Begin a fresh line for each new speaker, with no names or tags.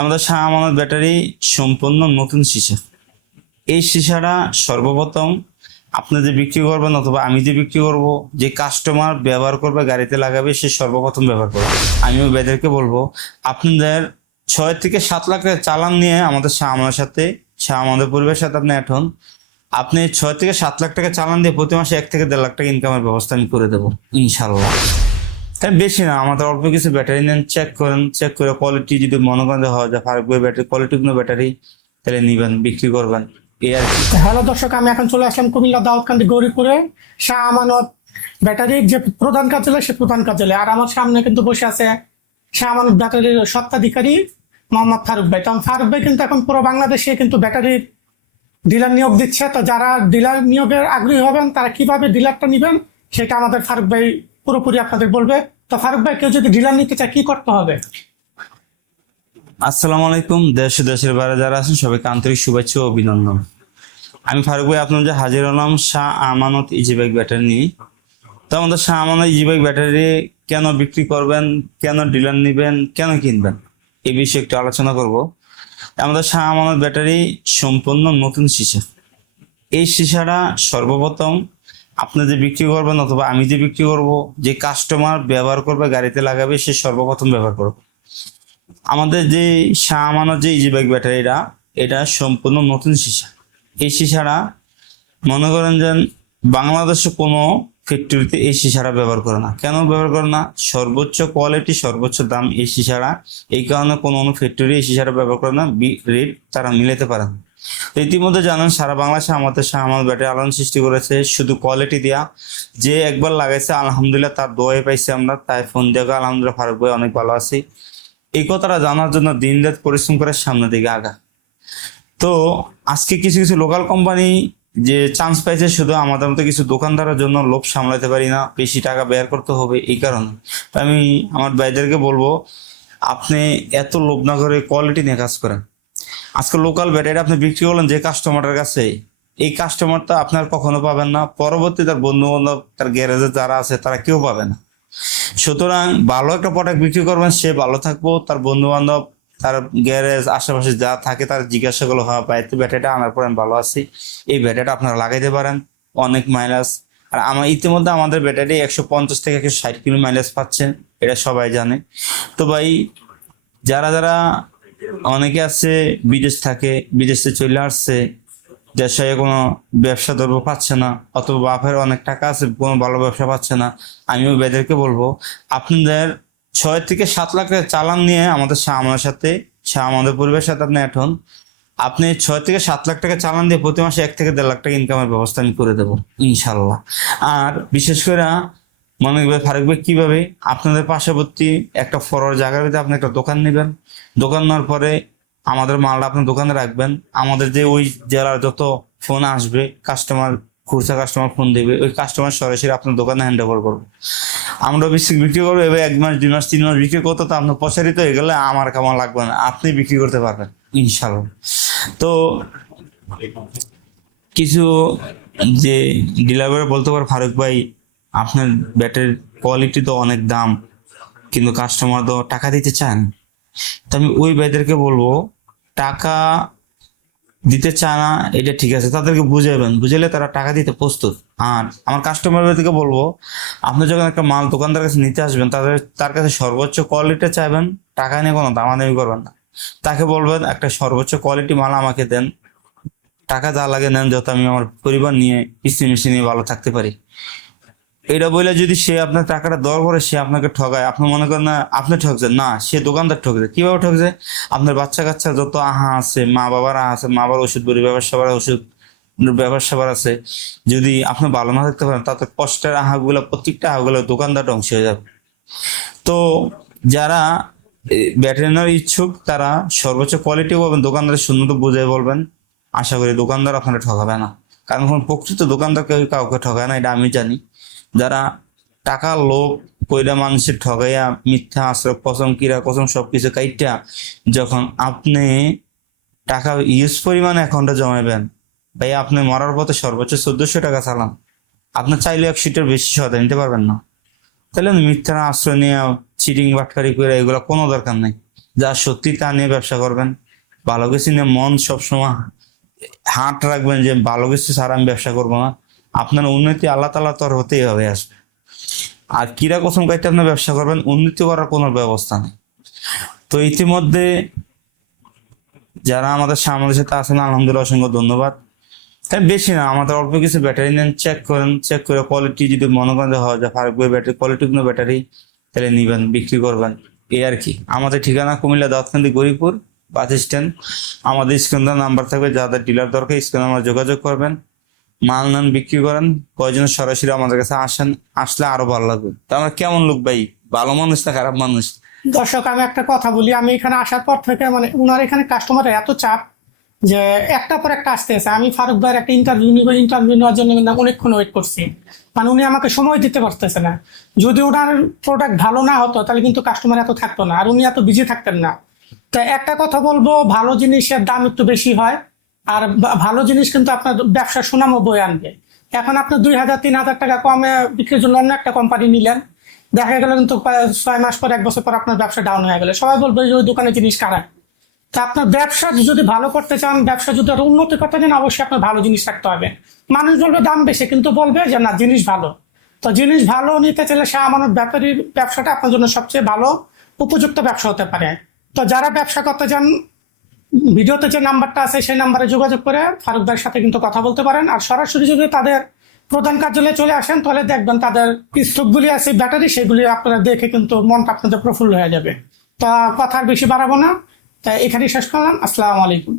আমাদের শাহ ব্যাটারি সম্পূর্ণ নতুন সীসা। এই সীসাটা সর্বপ্রথম আপনি যে বিক্রি করবেন অথবা আমি যে বিক্রি করব, যে কাস্টমার ব্যবহার করবে, গাড়িতে লাগাবে, সে সর্বপ্রথম ব্যবহার করবে। আমিও বেদেরকে বলব, আপনাদের ছয় থেকে সাত লাখ চালান নিয়ে আমাদের শাহ আমাদের সাথে আমাদের পরিবারের সাথে আপনি এখন আপনি ছয় থেকে সাত লাখ টাকা চালান দিয়ে প্রতি মাসে এক থেকে দেড় লাখ টাকা ইনকামের ব্যবস্থা আমি করে দেবো ইনশাল্লাহ তাই বেশি না আমাদের অল্প কিছু ব্যাটারি নেন চেক করেন চেক করে কোয়ালিটি যদি মনে করেন হয় যে ফারুক ভাই ব্যাটারি কোয়ালিটি কোনো ব্যাটারি তাহলে নিবেন, বিক্রি করবেন
হ্যালো দর্শক, আমি এখন চলে আসলাম কুমিল্লা দাউদকান্দি গৌরীপুরে, শাহ আমানত ব্যাটারির যে প্রধান কার্যালয়, সে প্রধান কার্যালয়। আর আমার সামনে কিন্তু বসে আছে শাহ আমানত ব্যাটারির সত্ত্বাধিকারী মোহাম্মদ ফারুক ভাই। তো ফারুক ভাই কিন্তু এখন পুরো বাংলাদেশে কিন্তু ব্যাটারির ডিলার নিয়োগ দিচ্ছে। তো যারা ডিলার নিয়োগের আগ্রহী হবেন, তারা কীভাবে ডিলারটা নেবেন, সেটা আমাদের ফারুক ভাই পুরোপুরি আপনাদের বলবে, তো ফারুক ভাই, কেউ যদি ডিলার নিতে চায়, কি করতে হবে?
আসসালামু আলাইকুম, দেশ দেশের বাইরে যারা আছেন, সবাইকে আন্তরিক শুভেচ্ছা ও অভিনন্দন। আমি ফারুক ভাই, আপনার যে হাজির হলাম Shah Amanat easy bike battery নিয়ে। তো আমাদের Shah Amanat easy bike battery কেন বিক্রি করবেন, কেন ডিলার নেবেন, কেন কিনবেন? এ বিষয়ে একটু আলোচনা করব। আমাদের শাহ আমানত ব্যাটারি সম্পূর্ণ নতুন সীসা। এই সীসাটা সর্বপ্রথম আপনি যে বিক্রি করবেন অথবা আমি যে বিক্রি করব, যে কাস্টমার ব্যবহার করবে, গাড়িতে লাগাবে, সে সর্বপ্রথম ব্যবহার করবে। আমাদের যে আমানত যে ইজি বাইক ব্যাটারিটা, এটা সম্পূর্ণ নতুন সীসা। এই সীসাটা মনে করেন যে বাংলাদেশে কোনো ফ্যাক্টরিতে এই সীসাটা ব্যবহার করে না। কেন ব্যবহার করে না? সর্বোচ্চ কোয়ালিটি সর্বোচ্চ দাম এই সীসাটা। এই কারণে কোনো কোনো ফ্যাক্টরি এই সীসাটা ব্যবহার করে না। রেট তারা মিলাতে পারে না। ইতিমধ্যে জানেন, সারা বাংলাদেশে আমাদের শাহ আমানত ব্যাটারি আলোড়ন সৃষ্টি করেছে। শুধু কোয়ালিটি দিয়া। যে একবার লাগাইছে, আলহামদুলিল্লাহ তার দোয়াই পাইছি আমরা। তাই ফোন দিয়ে আলহামদুলিল্লাহ ফারুক ভাই, অনেক ভালো আছি। এই কথাটা জানার জন্য দিন রাত পরিশ্রম করে সামনের দিকে আগা। তো আজকে কিছু কিছু লোকাল কোম্পানি যে চান্স পাইছে, শুধু আমাদের মতো কিছু দোকানদারের জন্য লোভ সামলাতে পারি না। বেশি টাকা ব্যয় করতে হবে এই কারণে। আমি আমার ভাইদেরকে বলব, আপনি এত লোভ না করে কোয়ালিটি নিয়ে কাজ করেন। আজকে লোকাল ব্যাটারি আপনি বিক্রি করলেন যে কাস্টমারের কাছে, এই কাস্টমারটা আপনার কখনো পাবেন না। পরবর্তী তার বন্ধু বান্ধব তার গ্যারেজে যারা আছে, তারা কেউ পাবে না। সুতরাং ভালো একটা প্রোডাক্ট বিক্রি করবেন, সে ভালো থাকব। তার বন্ধু বান্ধব তার গ্যারেজ আশেপাশে যা থাকে, তার জিজ্ঞাসা করল হ্যাঁ ভাই তো ব্যাটারিটা আনার পর আমি ভালো আছি। এই ব্যাটারিটা আপনারা লাগাইতে পারেন, অনেক মাইলেজ আর আমার ইতিমধ্যে আমাদের ব্যাটারি একশো পঞ্চাশ থেকে একশো ষাট কিলো মাইলেজ পাচ্ছেন এটা সবাই জানে। তো ভাই, যারা যারা অনেকে আছে, বিদেশ থাকে, বিদেশে চলে আসছে, দেশে কোনো ব্যবসা দ্রব্য পাচ্ছে না, অথবা বাপের অনেক টাকা আছে, কোনো ভালো ব্যবসা পাচ্ছে না। আমিও বেদেরকে বলব, আপনাদের ছয় থেকে সাত লাখ চালান নিয়ে আমাদের শাহ আমাদের সাথে আমাদের পরিবারের সাথে আপনি এখন আপনি ছয় থেকে সাত লাখ টাকা চালান দিয়ে প্রতি মাসে এক থেকে দেড় লাখ টাকা ইনকামের ব্যবস্থা আমি করে দেবো, ইনশাল্লাহ। আর বিশেষ করে মনে ভাই ফারুক ভাই, কীভাবে? আপনাদের পার্শ্ববর্তী একটা ফরওয়ার্ড জায়গার ভিতরে আপনি একটা দোকান নেবেন। দোকান নেওয়ার পরে আমাদের মালটা আপনার দোকানে রাখবেন। আমাদের যে ওই জেলার যত ফোন আসবে কাস্টমার খুচরা কাস্টমার ফোন দেবে, ওই কাস্টমার সরাসরি আপনার দোকানে হ্যান্ড ওভার করব। আমরা বেশি বিক্রি করব এবার এক মাস, দুই মাস, তিন মাস বিক্রি করতে তো আপনার প্রসারিত হয়ে গেলে আমার কেমন লাগবে না। আপনি বিক্রি করতে পারবেন ইনশাল্লাহ তো কিছু যে ডিলার বলতে পারে ফারুক ভাই আপনার ব্যাটারির কোয়ালিটি তো অনেক দাম, কিন্তু কাস্টমার তো টাকা দিতে চান। তো আমি ওই ভাইদেরকে বলব, টাকা দিতে চায় না, এটা ঠিক আছে, তাদেরকে বুঝাবেন বুঝালে তারা টাকা দিতে প্রস্তুত। আর আমার কাস্টমারদেরকে বলব, আপনি যখন একটা মাল দোকানদার কাছে নিতে আসবেন, তাদের, তার কাছে সর্বোচ্চ কোয়ালিটি চাইবেন, টাকা নিয়ে কোনো দামাদামি করবেন না। তাকে বলবেন, একটা সর্বোচ্চ কোয়ালিটি মাল আমাকে দেন, টাকা যা লাগে নেন, যত আমি আমার পরিবার নিয়ে কিস্তি মিশি নিয়ে ভালো থাকতে পারি। এটা বলে যদি সে আপনার টাকাটা দর করে সে আপনাকে ঠগায়, আপনি মনে করেন না, আপনি ঠকছেন না, সে দোকানদার ঠকছে কীভাবে ঠকছে আপনার বাচ্চা কাচ্চা যত আহা আছে, মা বাবার আহা আছে, মা বাবার ওষুধ বড়ি ব্যবসা সবার ওষুধ, ব্যবসা সবার আছে, যদি আপনি ভালো না থাকতে পারেন, তাতে কষ্টের আহাগুলো, প্রত্যেকটা আহাগুলো দোকানদার ধ্বংস হয়ে যাবে। তো যারা ব্যাটারি নেওয়ার ইচ্ছুক, তারা সর্বোচ্চ কোয়ালিটি পাবেন দোকানদারের সুন্দর বুঝে বলবেন। আশা করি দোকানদার আপনারা ঠকাবে না। কারণ কোনো প্রকৃত দোকানদার কেউ কাউকে ঠকায় না, এটা আমি জানি। যারা টাকা লোভ কইরা মানুষের ঠগাইয়া মিথ্যা আশ্রয় কসম কিরা কসম সবকিছু কাইটা যখন আপনি টাকা ইউজ পরিমাণে অ্যাকাউন্টে জমাবেন ভাই আপনি মরার পথে সর্বোচ্চ চোদ্দশো টাকা চালান। আপনি চাইলে এক সিটের বেশি সদা নিতে পারবেন না। তাহলে মিথ্যা আশ্রয় নিয়ে চিটিং বাটকারি করে এগুলো কোনো দরকার নেই। যা সত্যি তা নিয়ে ব্যবসা করবেন। ভালো কিছু নিয়ে মন সবসময় হাট রাখবেন যে ভালো কিছু ছাড়া আমি ব্যবসা করব না। আপনার উন্নতি আল্লাহ তালা তর হতেই হবে আসবে আর কিরা কসম কাইতে আপনার ব্যবসা করবেন, উন্নতি করার কোনো ব্যবস্থা নেই। তো ইতিমধ্যে যারা আমাদের সামনের সাথে আছেন, আলহামদুলিল্লাহ অসংখ্য ধন্যবাদ। তাই বেশি না, আমাদের অল্প কিছু ব্যাটারি নেন চেক করেন চেক করে কোয়ালিটি যদি মনে করেন যে, হয়, যে ফারুক ভাই ব্যাটারি কোয়ালিটি কোনো ব্যাটারি তাহলে নিবেন, বিক্রি করবেন। এই আর কি। আমাদের ঠিকানা কুমিল্লা দাউদকান্দি, গরিপুর, বাস স্ট্যান্ড। আমাদের স্ক্রিন নাম্বার থাকবে, যাদের ডিলার দরকার স্ক্রিন আমরা যোগাযোগ করবেন। মাল নেন, বিক্রি করেন কয়জন সরাসরি আমাদের কাছে আসেন, আসলে আরও ভালো লাগবে। তো কেমন লোক ভাই? ভালো মানুষ না খারাপ মানুষ?
দর্শক, আমি একটা কথা বলি, আমি এখানে আসার পর থেকে মানে উনার এখানে কাস্টমার এত চাপ যে একটা পর একটা আসতে আছে। আমি ফারুক ভাইয়ের একটা ইন্টারভিউ নিব ইন্টারভিউ নেওয়ার জন্য কিন্তু অনেকক্ষণ ওয়েট করছি। মানে উনি আমাকে সময় দিতে পারতেছে না। যদি ওনার প্রোডাক্ট ভালো না হতো, তাহলে কিন্তু কাস্টমার এত থাকতো না। আর উনি এত বিজি থাকতেন না। তো একটা কথা বলব, ভালো জিনিসের দাম একটু বেশি হয়। আর ভালো জিনিস কিন্তু আপনার ব্যবসার সুনামও বয়ে আনবে। এখন আপনি দুই হাজার, তিন হাজার টাকা কমে বিক্রির জন্য অন্য একটা কোম্পানি নিলেন, দেখা গেল কিন্তু ছয় মাস পর, এক বছর পর আপনার ব্যবসা ডাউন হয়ে গেলে। সবাই বলবে যে ওই দোকানে জিনিস খারাপ তা আপনার ব্যবসা যদি ভালো করতে চান, ব্যবসা যদি আরও উন্নতি করতে চান, অবশ্যই আপনার ভালো জিনিস রাখতে হবে। মানুষ বলবে দাম বেশি, কিন্তু বলবে যে না, জিনিস ভালো। তো জিনিস ভালো নিতে চাইলে সে আমানত ব্যাপারী ব্যবসাটা আপনার জন্য সবচেয়ে ভালো, উপযুক্ত ব্যবসা হতে পারে। তো যারা ব্যবসা করতে চান ভিডিওতে যে নাম্বারটা আছে, সেই নাম্বারে যোগাযোগ করে ফারুক ভাইয়ের সাথে কিন্তু কথা বলতে পারেন। আর সরাসরি যদি তাদের প্রধান কার্যালয়ে চলে আসেন, তাহলে দেখবেন তাদের স্ট্রোকগুলি আছে, ব্যাটারি, সেগুলি আপনারা দেখে কিন্তু মনটা আপনাদের প্রফুল্ল হয়ে যাবে। তা কথা আর বেশি বাড়াবো না। তা এখানেই শেষ করলাম। আসসালামু আলাইকুম।